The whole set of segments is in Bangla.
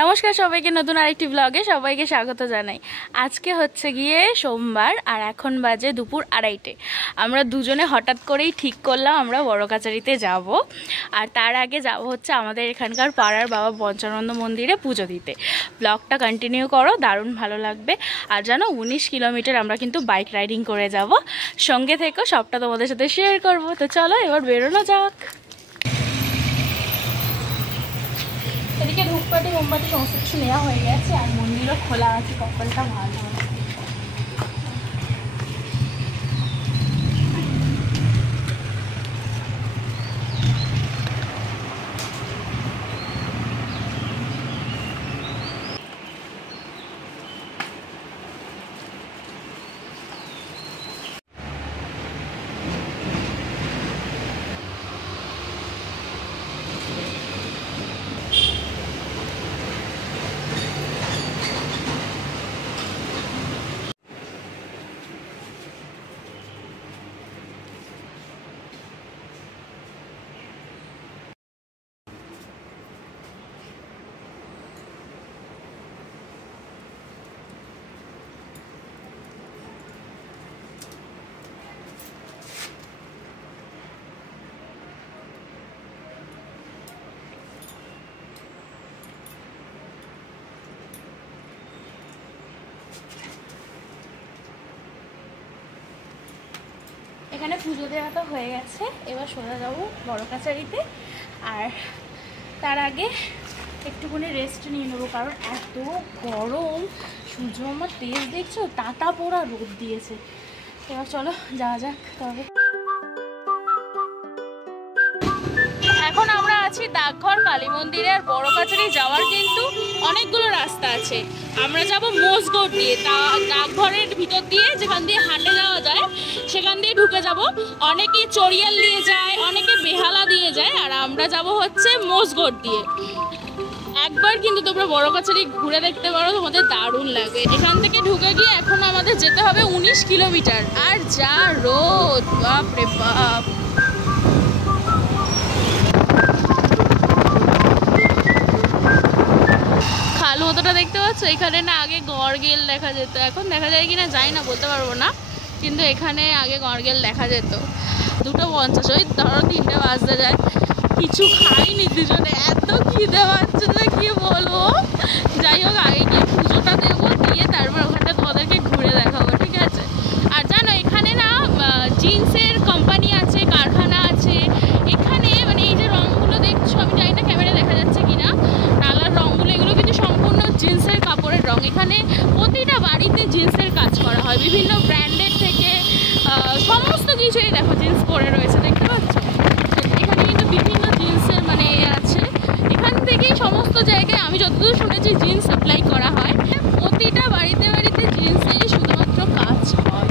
নমস্কার সবাইকে, নতুন আরেকটি ব্লগে সবাইকে স্বাগত জানাই। আজকে হচ্ছে গিয়ে সোমবার আর এখন বাজে দুপুর 2:30। আমরা দুজনে হঠাৎ করেই ঠিক করলাম আমরা বড় কাছারিতে যাব, আর তার আগে যাব হচ্ছে আমাদের এখানকার পাড়ার বাবা পঞ্চানন্দ মন্দিরে পুজো দিতে। ব্লগটা কন্টিনিউ করো, দারুণ ভালো লাগবে। আর জানো 19 কিলোমিটার আমরা কিন্তু বাইক রাইডিং করে যাব। সঙ্গে থেকো, সবটা তোমাদের সাথে শেয়ার করবো। তো চলো এবার বেরোনো যাক। এদিকে ধূপকাঠি মোমবাতি সমস্ত কিছু নেওয়া হয়ে গেছে, আর মন্দিরও খোলা আছে, কপালটা ভালো। এখানে পুজো দেওয়া তো হয়ে গেছে, এবার সোজা যাবো বড় কাছারিতে। আর তার আগে একটুখানি রেস্ট নিয়ে নেবো, কারণ এত গরম। সূর্য আমার তেজ দেখছো, টাটা পোড়া রোদ দিয়েছে। এবার চলো যাওয়া যাক। তবে এখন আমরা আছি ডাকঘর কালী মন্দিরে। আর বড় কাছারি যাওয়ার কিন্তু অনেকগুলো রাস্তা আছে। আমরা যাব মোষগড় দিয়ে, তা ডাকঘরের ভিতর দিয়ে, যেখান দিয়ে হাটে যাওয়া যায় সেখান দিয়ে ঢুকে যাব। অনেকে চড়িয়াল দিয়ে যায়, অনেকে বেহালা দিয়ে যায়, আর আমরা যাব হচ্ছে মোষগড় দিয়ে। একবার কিন্তু তোমরা বড় কাছারি ঘুরে দেখতে পারো, তোমাদের দারুণ লাগবে। এখান থেকে ঢুকে গিয়ে এখন আমাদের যেতে হবে 19 কিলোমিটার। আর যা রোদ, বাপ রে বাপ। খাল মতোটা দেখতে পাচ্ছ, এখানে না আগে গড়গেল দেখা যেত, এখন দেখা যায় কিনা যাই না, বলতে পারবো না। কিন্তু এখানে আগে গড়গেল দেখা যেত। 2:50, ওই ধরো 3টে বাজতে যায়। কিছু খাইনি দুজনে, এত খিদে পাচ্ছে না কি বলবো। যাই হোক, আগে গিয়ে পুজোটা দেবো, দিয়ে তারপর ওখানটা তোমাদেরকে ঘুরে দেখাবো, ঠিক আছে? আর জানো এখানে না জিন্সের কোম্পানি আছে, কারখানা আছে এখানে। মানে এই যে রঙগুলো দেখছো, আমি জানি না ক্যামেরায় দেখা যাচ্ছে কিনা, নালার রঙগুলো, এগুলো কিন্তু সম্পূর্ণ জিন্সের কাপড়ের রঙ। এখানে প্রতিটা বাড়িতে জিন্সের কাজ করা হয়, বিভিন্ন ব্র্যান্ডের থেকে সমস্ত কিছুই দেখো জিন্স পরে রয়েছে, দেখতে পাচ্ছ? এখানে কিন্তু বিভিন্ন জিন্সের মানে আছে। এখান থেকেই সমস্ত জায়গায় আমি যতদূর শুনেছি জিন্স সাপ্লাই করা হয়। প্রতিটা বাড়িতে বাড়িতে জিন্সেরই শুধুমাত্র কাজ হয়।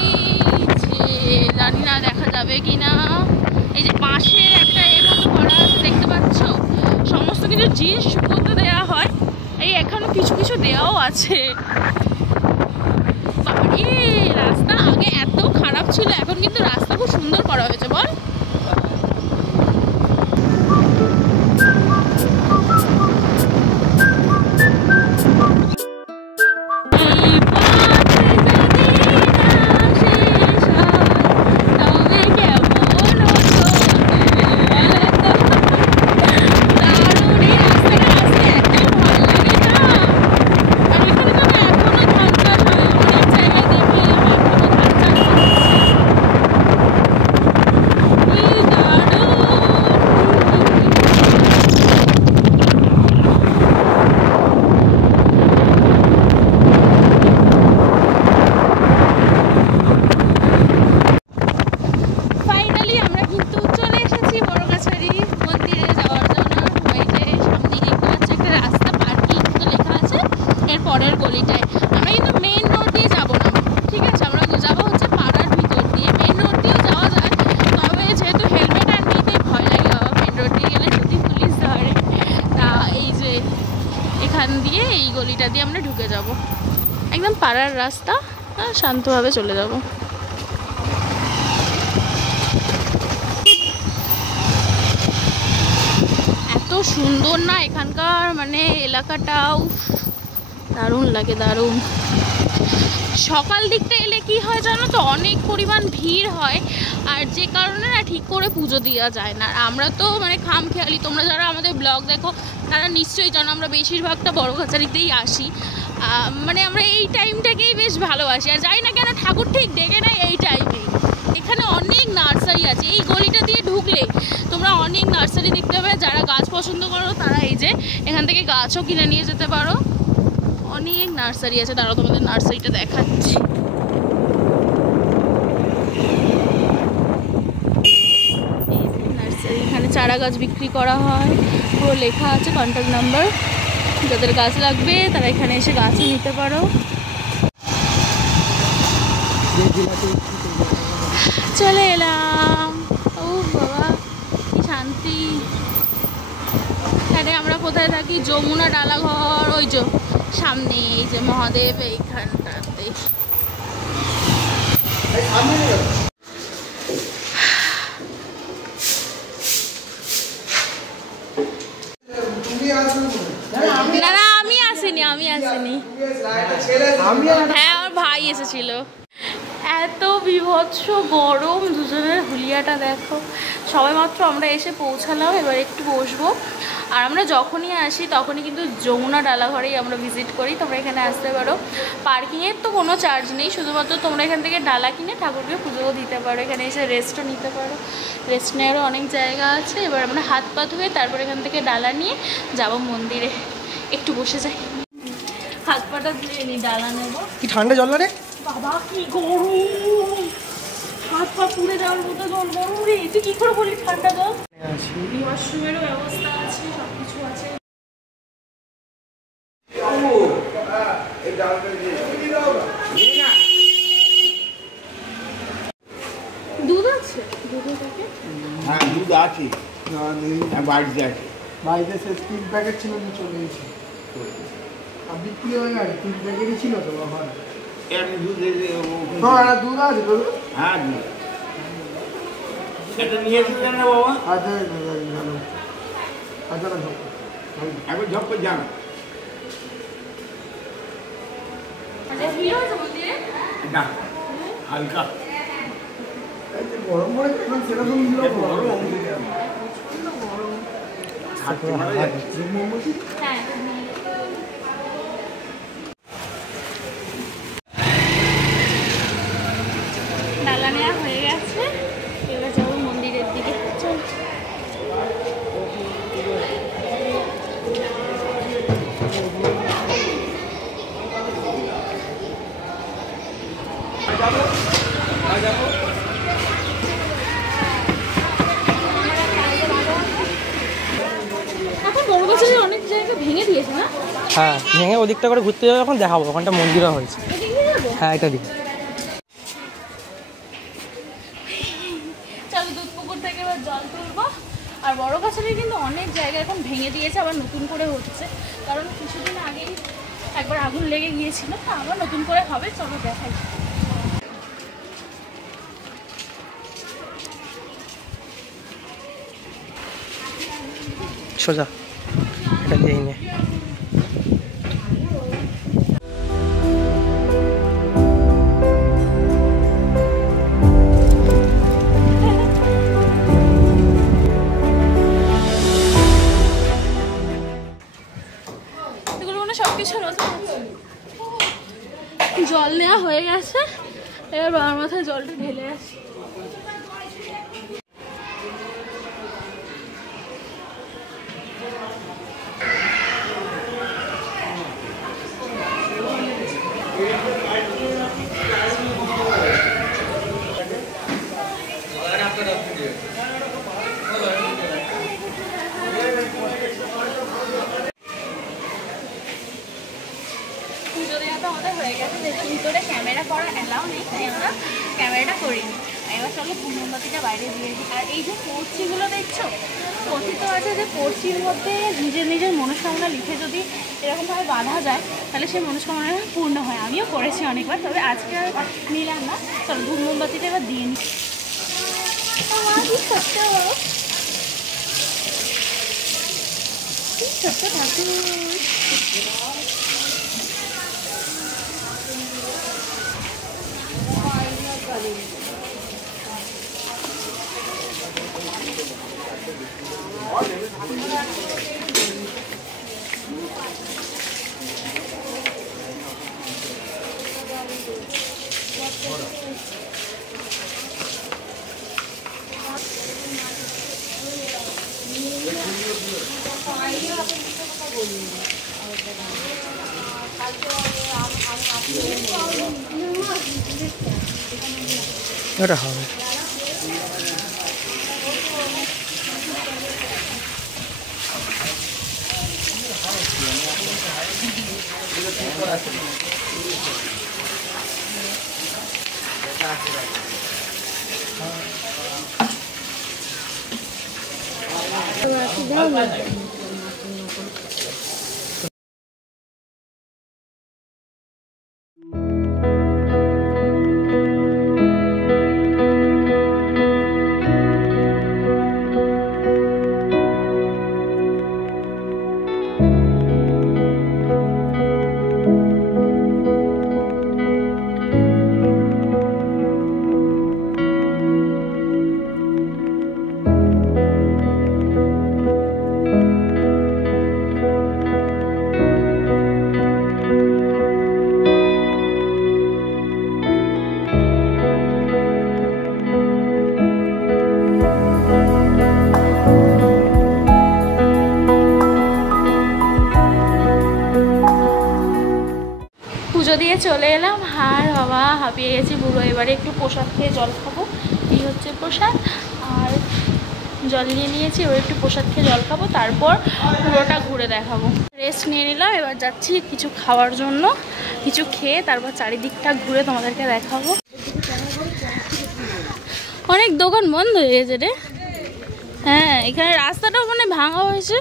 এই যে জানি না দেখা যাবে কিনা, এই যে পাশের একটা এর মতো করা আছে, দেখতে পাচ্ছ? সমস্ত কিছু জিন্স শুকোতে দেওয়া হয়। এই এখানে কিছু কিছু দেওয়াও আছে। রাস্তা আগে এত খারাপ ছিল, এখন কিন্তু রাস্তা খুব সুন্দর করা হয়েছে, বল? পরের গলিটায় আমরা কিন্তু মেন রোড দিয়ে যাবো না, ঠিক আছে? আমরা যাবো হচ্ছে পাড়ার ভিতর দিয়ে। মেন রোড দিয়েও যাওয়া যায়, তবে যেহেতু হেলমেট আর নিতে ভয় লাগে বাবা, মেন রোড দিয়ে গেলে যদি পুলিশ ধরে। তা এই যে এখান দিয়ে, এই গলিটা দিয়ে আমরা ঢুকে যাব, একদম পাড়ার রাস্তা, শান্তভাবে চলে যাব। সুন্দর না এখানকার মানে এলাকাটাও, দারুণ লাগে, দারুণ। সকাল দিকটা এলে কি হয় জানো তো, অনেক পরিমাণ ভিড় হয়, আর যে কারণে না ঠিক করে পুজো দেওয়া যায় না। আমরা তো মানে খামখেয়ালি, তোমরা যারা আমাদের ব্লগ দেখো তারা নিশ্চয়ই জানো আমরা বেশিরভাগটা বড়গাছালিতেই আসি। মানে আমরা এই টাইমটাকেই বেশ ভালোবাসি, আর যাই না কেন ঠাকুর ঠিক ডেকে নেয় এই টাইমেই। এখানে অনেক নার্সারি আছে, এই গলিটা দিয়ে ঢুকলে তোমরা অনেক নার্সারি দেখতে পাবে। যারা গাছ পছন্দ করো তারা এই যে এখান থেকে গাছও কিনে নিয়ে যেতে পারো। অনেক নার্সারি আছে, তারা তোমাদের নার্সারিটা দেখাচ্ছি। নার্সারি, এখানে চারা গাছ বিক্রি করা হয়, পুরো লেখা আছে কন্ট্যাক্ট নাম্বার। যাদের গাছ লাগবে তারা এখানে এসে গাছও নিতে পারো। চলে এলাম, ও বাবা কি শান্তি। এখানে আমরা কোথায় থাকি, যমুনা ডালাঘর, ওই যে সামনে এই যে মহাদেব এইখানটাতে। না না আমি আসিনি, হ্যাঁ আমার ভাই এসেছিল। এত বিভৎস গরম, দুজনের হুলিয়াটা দেখো। সবাই মাত্র আমরা এসে পৌঁছালাম, এবার একটু বসবো। আর আমরা যখনই আসি তখনই কিন্তু যমুনা ডালাঘরেই আমরা ভিজিট করি। তোমরা এখানে আসতে পারো, পার্কিংয়ের তো কোনো চার্জ নেই, শুধুমাত্র তোমরা এখান থেকে ডালা কিনে ঠাকুরকে পুজোও দিতে পারো। এখানে এসে রেস্টও নিতে পারো, রেস্ট নেওয়ারও অনেক জায়গা আছে। এবার আমরা হাত পা ধুয়ে তারপর এখান থেকে ডালা নিয়ে যাব মন্দিরে। একটু বসে যাই, হাত পাটা ধুয়ে নিই, ডালা নেবো। কি ঠান্ডা জল না রে বাবা, কি গরম, হাত পা পুড়ে যাওয়ার মতো জল, গরম রে। তুই কি করে বলি ঠান্ডা জল? ওয়াশরুমেরও ব্যবস্থা আছে, সবকিছু আছে। দুধ আছে? হ্যাঁ দুধ আছে, বাড়িতে আছে। বাড়িতে সে 3 প্যাকেট ছিল, চলে গেছে আর বিক্রি হয়ে গেছে। 3 প্যাকেটই ছিল তো বাবা। দুধ দুধ আছে তো? হ্যাঁ দুধ এটা নিয়ে এসেছেন না বাবা? আচ্ছা আচ্ছা এখন ঝপ্পে যান। না হালকা গরম পড়ে এখন সেরকম গরম। ডালা নেওয়া হয়ে গেছে, এবার যাবো মন্দিরের দিকে। চল। এখন বড়গাছালি অনেক জায়গা ভেঙে দিয়েছে না? হ্যাঁ ভেঙে ওদিকটা করে ঘুরতে যাবে, এখন দেখাবো ওখানটা মন্দিরও হয়েছে। হ্যাঁ এটা দিক। চলো দুধ পুকুর থেকে এবার জল তুলবো। আর বড়গাছালি কিন্তু অনেক জায়গা এখন ভেঙে দিয়েছে, আবার নতুন করে হচ্ছে, কারণ কিছুদিন আগেই একবার আগুন লেগে গিয়েছিল, তো আবার নতুন করে হবে। চলো দেখাই। সোজা এটা দিয়ে নে। সবকিছু নতুন। জল নেওয়া হয়ে গেছে, এবার বাবার মাথায় জলটা ঢেলে আসি। আমাদের হয়ে গেছে, যেহেতু ভিতরে ক্যামেরা করা অ্যালাউ নেই তাই আমরা ক্যামেরাটা করিনি। এবার চলো মোমবাতিটা বাইরে দিয়ে দিই। আর এই যে পড়শিগুলো দেখছো, কথিত আছে যে পড়শির মধ্যে নিজের নিজের মনস্কামনা লিখে যদি এরকমভাবে বাঁধা যায় তাহলে সেই মনস্কামনা পূর্ণ হয়। আমিও করেছি অনেকবার, তবে আজকে আর নিলাম না। চলো ধূপ মোমবাতিটা এবার দিয়ে নিই। ছোট্ট ঠাকুর। ওটা হবে। পুজো দিয়ে চলে এলাম, আর বাবা হাঁপিয়ে গেছি পুরো। এবারে একটু প্রসাদ খেয়ে জল খাবো, এই হচ্ছে প্রসাদ, আর জল নিয়ে নিয়েছি। এবার একটু প্রসাদ খেয়ে জল খাবো, তারপর পুরোটা ঘুরে দেখাবো। রেস্ট নিয়ে নিলাম, এবার যাচ্ছি কিছু খাওয়ার জন্য, কিছু খেয়ে তারপর চারিদিকটা ঘুরে তোমাদেরকে দেখাবো। অনেক দোকান বন্ধ হয়ে গেছে রে। হ্যাঁ, এখানে রাস্তাটাও মানে ভাঙা হয়েছে।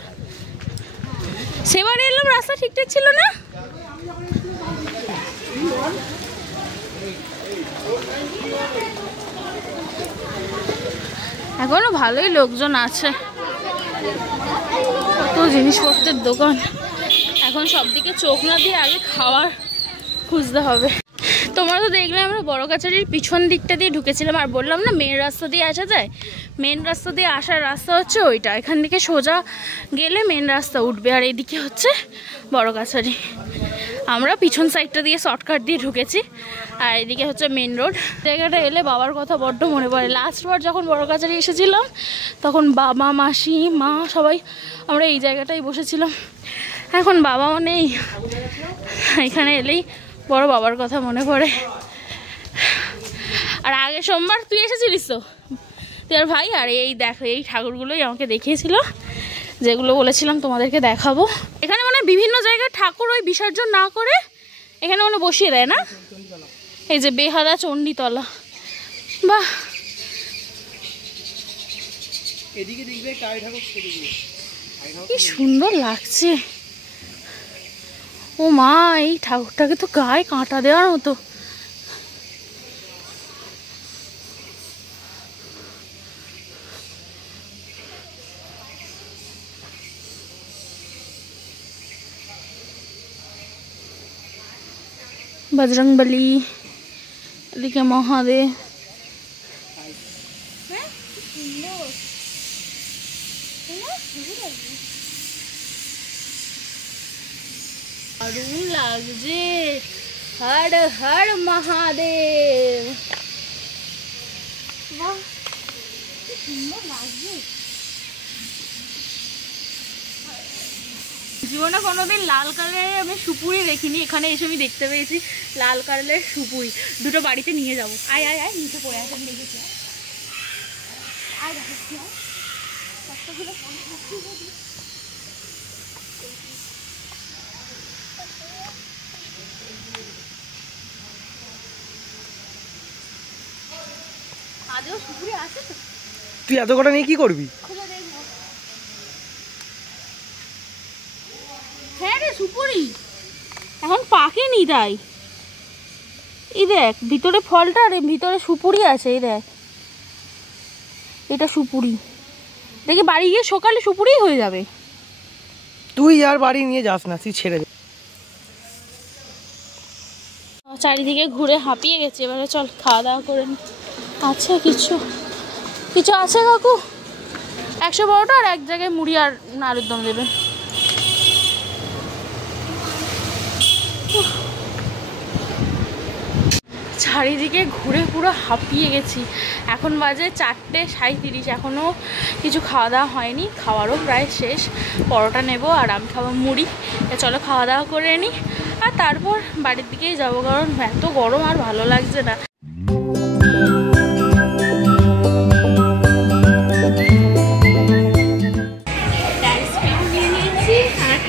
সেবারে এলাম, রাস্তা ঠিকঠাক ছিল না। এখনো ভালোই লোকজন আছে, কত জিনিসপত্রের দোকান। এখন সব দিকে চোখ না দিয়ে আগে খাবার খুঁজতে হবে। তোমরা তো দেখলে আমরা বড় কাছারির পিছন দিকটা দিয়ে ঢুকেছিলাম, আর বললাম না মেন রাস্তা দিয়ে আসা যায়। মেন রাস্তা দিয়ে আসার রাস্তা হচ্ছে ওইটা, এখান থেকে সোজা গেলে মেন রাস্তা উঠবে, আর এইদিকে হচ্ছে বড় কাছারি। আমরা পিছন সাইডটা দিয়ে শর্টকাট দিয়ে ঢুকেছি, আর এদিকে হচ্ছে মেন রোড। জায়গাটা এলে বাবার কথা বড্ড মনে পড়ে। লাস্টবার যখন বড় কাছারি এসেছিলাম তখন বাবা, মাসি, মা সবাই আমরা এই জায়গাটায় বসেছিলাম। এখন বাবাও নেই, এখানে এলেই বড় বাবার কথা মনে পড়ে। আর আগের সোমবার তুই এসেছিলিস তো, তুই আর ভাই। আর এই দেখো, এই ঠাকুরগুলোই আমাকে দেখিয়েছিল, যেগুলো বলেছিলাম তোমাদেরকে দেখাবো। এখানে মানে বিভিন্ন জায়গায় ঠাকুর ওই বিসর্জন না করে এখানে মানে বসিয়ে দেয় না। এই যে বেহালা চণ্ডীতলা, বাহ, কি সুন্দর লাগছে। ও মা, এই ঠাকুরটাকে তো গায়ে কাঁটা দেওয়ার মতো। বজরংবলী, এদিকে মহাদেব। দারুণ লাগছে, হর হর মহাদেব। বাহ, কি সুন্দর লাগছে। জীবনে কোনোদিন লাল কালারের আমি সুপুরি দেখিনি, এখানে এসে আমি দেখতে পেয়েছি লাল কালারের সুপুরি। দুটো বাড়িতে নিয়ে যাবো। আয় আয় আয়, নিচে পড়ে আসেন, দেখেছি। আয় দেখাচ্ছি, আদেও সুপুরি আছে তো। তুই এত কটা নিয়ে কি করবি? হ্যাঁ রে, সুপুরি এখন পাকেনি তাই। এই দেখ ভিতরে ফলটা, আর ভিতরে সুপুরি আছে। এই দেখ, এটা সুপুরি। দেখি বাড়ি গিয়ে সকালে সুপুরি হয়ে যাবে। তুই আর বাড়ি নিয়ে যাস না, তুই ছেড়ে দে। চারিদিকে ঘুরে হাঁপিয়ে গেছে, এবারে চল খাওয়া দাওয়া করে নি। আছে কিছু কিছু আছে কাকু? 112টা আর এক জায়গায় মুড়ি আর আলুর দম দেবেন। চারিদিকে ঘুরে পুরো হাঁপিয়ে গেছি। এখন বাজে 4:37, এখনও কিছু খাওয়া দাওয়া হয়নি, খাওয়ারও প্রায় শেষ। পরোটা নেব আর আমি খাবো মুড়ি। চলো খাওয়া দাওয়া করে নিই আর তারপর বাড়ির দিকেই যাবো, কারণ এত গরম আর ভালো লাগছে না।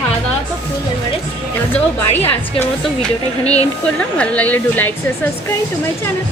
খাওয়া দাওয়া তো ফুল, এবার যাবো বাড়ি। আজকের মতো ভিডিওটা এখানে এন্ড করলাম। ভালো লাগলে do like share subscribe to my channel.